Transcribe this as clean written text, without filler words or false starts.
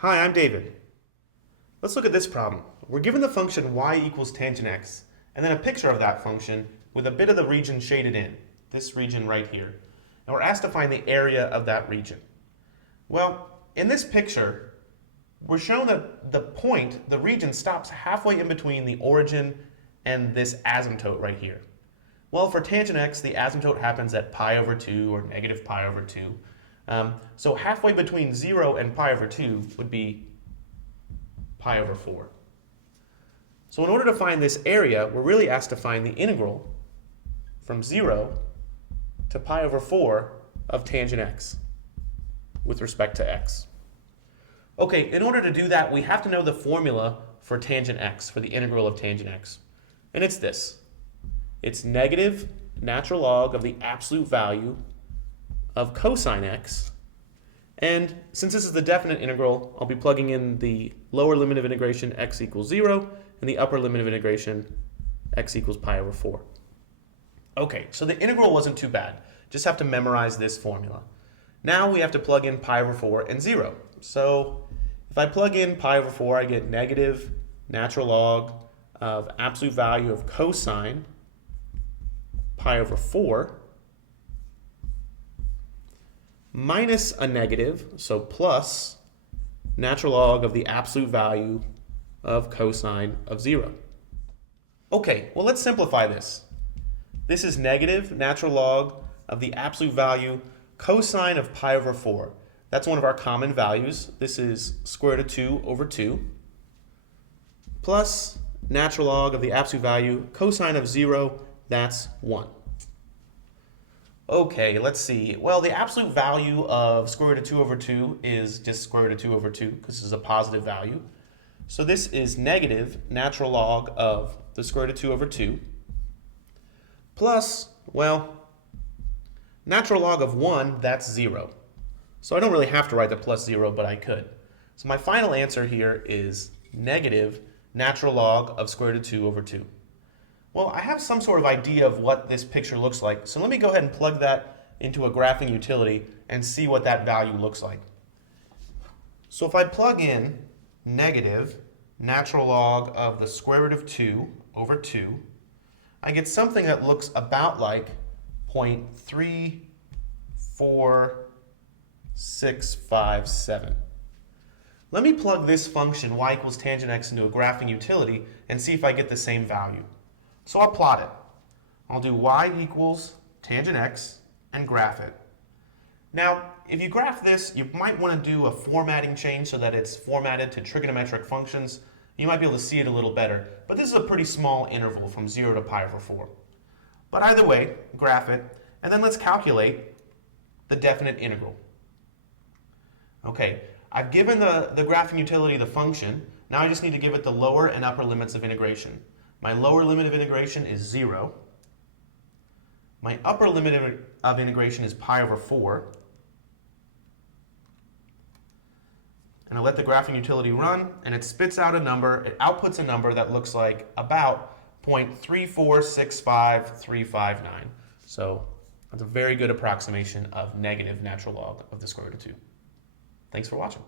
Hi, I'm David. Let's look at this problem. We're given the function y equals tangent x, and then a picture of that function with a bit of the region shaded in, this region right here. And we're asked to find the area of that region. Well, in this picture, we're shown that the region stops halfway in between the origin and this asymptote right here. Well, for tangent x, the asymptote happens at pi over 2 or negative pi over 2. So halfway between 0 and pi over 2 would be pi over 4. So in order to find this area, we're really asked to find the integral from 0 to pi over 4 of tangent x with respect to x. Okay, in order to do that, we have to know the formula for tangent x, for the integral of tangent x. And it's this. It's negative natural log of the absolute value of cosine x. And since this is the definite integral, I'll be plugging in the lower limit of integration x equals 0 and the upper limit of integration x equals pi over 4. Okay, so the integral wasn't too bad. Just have to memorize this formula. Now we have to plug in pi over 4 and 0. So if I plug in pi over 4, I get negative natural log of absolute value of cosine pi over 4 minus a negative, so plus natural log of the absolute value of cosine of 0. Okay, well let's simplify this. This is negative natural log of the absolute value cosine of pi over 4. That's one of our common values. This is square root of 2 over 2 plus natural log of the absolute value cosine of 0, that's 1. Okay, let's see. Well, the absolute value of square root of 2 over 2 is just square root of 2 over 2 because this is a positive value. So this is negative natural log of the square root of 2 over 2 plus, well, natural log of 1, that's 0. So I don't really have to write the plus 0, but I could. So my final answer here is negative natural log of square root of 2 over 2. Well, I have some sort of idea of what this picture looks like, so let me go ahead and plug that into a graphing utility and see what that value looks like. So if I plug in negative natural log of the square root of 2 over 2, I get something that looks about like 0.34657. Let me plug this function y equals tangent x into a graphing utility and see if I get the same value. So I'll plot it. I'll do y equals tangent x and graph it. Now, if you graph this, you might want to do a formatting change so that it's formatted to trigonometric functions. You might be able to see it a little better, but this is a pretty small interval from 0 to pi over 4. But either way, graph it, and then let's calculate the definite integral. Okay, I've given the graphing utility the function. Now I just need to give it the lower and upper limits of integration. My lower limit of integration is 0. My upper limit of integration is pi over 4. And I let the graphing utility run, and it spits out a number. It outputs a number that looks like about 0.3465359. So that's a very good approximation of negative natural log of the square root of 2. Thanks for watching.